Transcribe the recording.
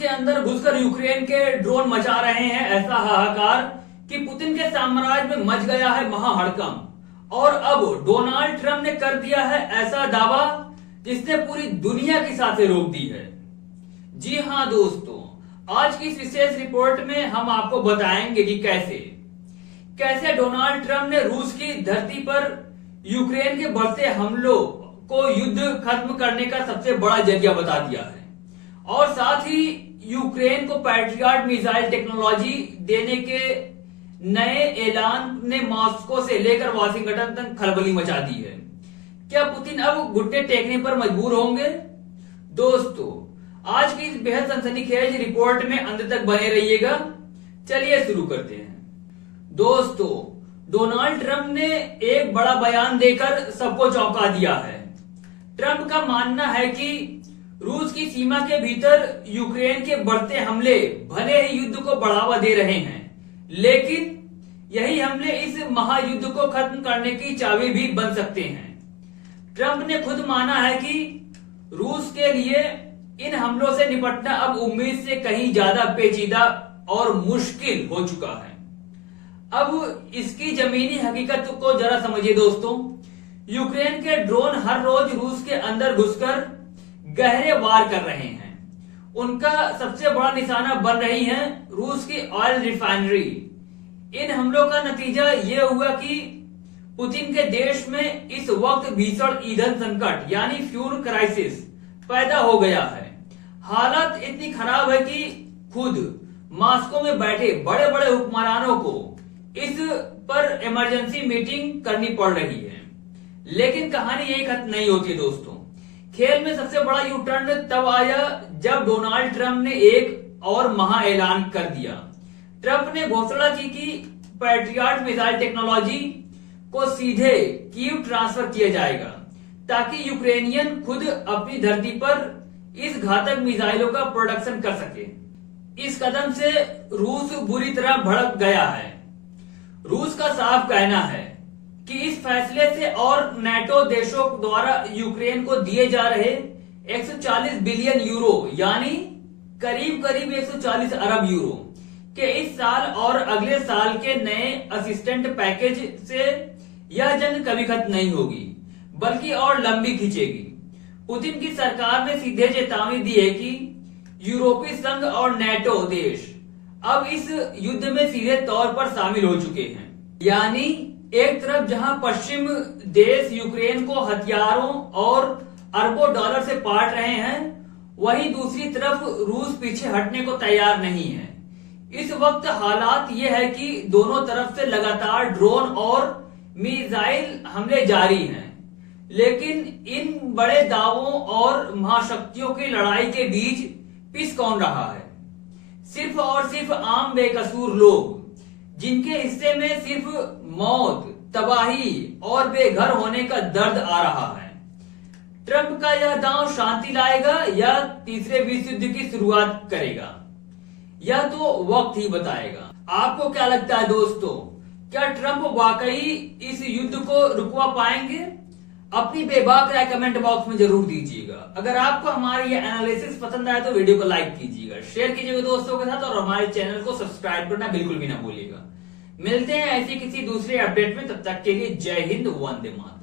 के अंदर घुसकर यूक्रेन के ड्रोन मचा रहे हैं ऐसा हाहाकार कि पुतिन के साम्राज्य में मच गया है महाहड़कंप। और अब डोनाल्ड ट्रंप ने कर दिया है ऐसा दावा जिसने पूरी दुनिया की सांसें रोक दी है। जी हां दोस्तों, आज की इस विशेष रिपोर्ट में हम आपको बताएंगे कि कैसे डोनाल्ड ट्रंप ने रूस की धरती पर यूक्रेन के बढ़ते हमलों को युद्ध खत्म करने का सबसे बड़ा जरिया बता दिया है और साथ ही यूक्रेन को पैट्रियट मिसाइल टेक्नोलॉजी देने के नए ऐलान ने मॉस्को से लेकर वाशिंगटन तक खलबली मचा दी है। क्या पुतिन अब घुटने टेकने पर मजबूर होंगे? दोस्तों, आज की इस बेहद सनसनीखेज रिपोर्ट में अंत तक बने रहिएगा। चलिए शुरू करते हैं। दोस्तों, डोनाल्ड ट्रंप ने एक बड़ा बयान देकर सबको चौंका दिया है। ट्रंप का मानना है कि रूस की सीमा के भीतर यूक्रेन के बढ़ते हमले भले ही युद्ध को बढ़ावा दे रहे हैं, लेकिन यही हमले इस महायुद्ध को खत्म करने की चाबी भी बन सकते हैं। ट्रंप ने खुद माना है कि रूस के लिए इन हमलों से निपटना अब उम्मीद से कहीं ज्यादा पेचीदा और मुश्किल हो चुका है। अब इसकी जमीनी हकीकत को जरा समझिए दोस्तों। यूक्रेन के ड्रोन हर रोज रूस के अंदर घुसकर गहरे वार कर रहे हैं। उनका सबसे बड़ा निशाना बन रही है रूस की ऑयल रिफाइनरी। इन हमलों का नतीजा ये हुआ कि पुतिन के देश में इस वक्त भीषण ईंधन संकट यानी फ्यूल क्राइसिस पैदा हो गया है। हालत इतनी खराब है कि खुद मॉस्को में बैठे बड़े बड़े हुक्मरानों को इस पर इमरजेंसी मीटिंग करनी पड़ रही है। लेकिन कहानी यही खत्म नहीं होती दोस्तों। खेल में सबसे बड़ा यू टर्न तब आया जब डोनाल्ड ट्रंप ने एक और महा ऐलान कर दिया। ट्रंप ने घोषणा की कि पैट्रियट मिसाइल टेक्नोलॉजी को सीधे कीव ट्रांसफर किया जाएगा ताकि यूक्रेनियन खुद अपनी धरती पर इस घातक मिसाइलों का प्रोडक्शन कर सके। इस कदम से रूस बुरी तरह भड़क गया है। रूस का साफ कहना है कि इस फैसले से और नेटो देशों द्वारा यूक्रेन को दिए जा रहे 140 बिलियन यूरो यानी करीब 140 अरब यूरो के इस साल और अगले साल के नए असिस्टेंट पैकेज से यह जंग कभी खत्म नहीं होगी बल्कि और लंबी खींचेगी। पुतिन की सरकार ने सीधे चेतावनी दी है कि यूरोपीय संघ और नेटो देश अब इस युद्ध में सीधे तौर पर शामिल हो चुके हैं। यानी एक तरफ जहां पश्चिम देश यूक्रेन को हथियारों और अरबों डॉलर से पाट रहे हैं, वहीं दूसरी तरफ रूस पीछे हटने को तैयार नहीं है। इस वक्त हालात ये है कि दोनों तरफ से लगातार ड्रोन और मिसाइल हमले जारी हैं, लेकिन इन बड़े दावों और महाशक्तियों की लड़ाई के बीच पिस कौन रहा है? सिर्फ और सिर्फ आम बेकसूर लोग, जिनके हिस्से में सिर्फ मौत, तबाही और बेघर होने का दर्द आ रहा है। ट्रंप का यह दांव शांति लाएगा या तीसरे विश्व युद्ध की शुरुआत करेगा, यह तो वक्त ही बताएगा। आपको क्या लगता है दोस्तों, क्या ट्रंप वाकई इस युद्ध को रुकवा पाएंगे? अपनी बेबाक राय कमेंट बॉक्स में जरूर दीजिएगा। अगर आपको हमारी ये एनालिसिस पसंद आए तो वीडियो को लाइक कीजिएगा, शेयर कीजिएगा दोस्तों के साथ और हमारे चैनल को सब्सक्राइब करना बिल्कुल भी ना भूलिएगा। मिलते हैं ऐसी किसी दूसरे अपडेट में, तब तक के लिए जय हिंद, वंदे मातरम।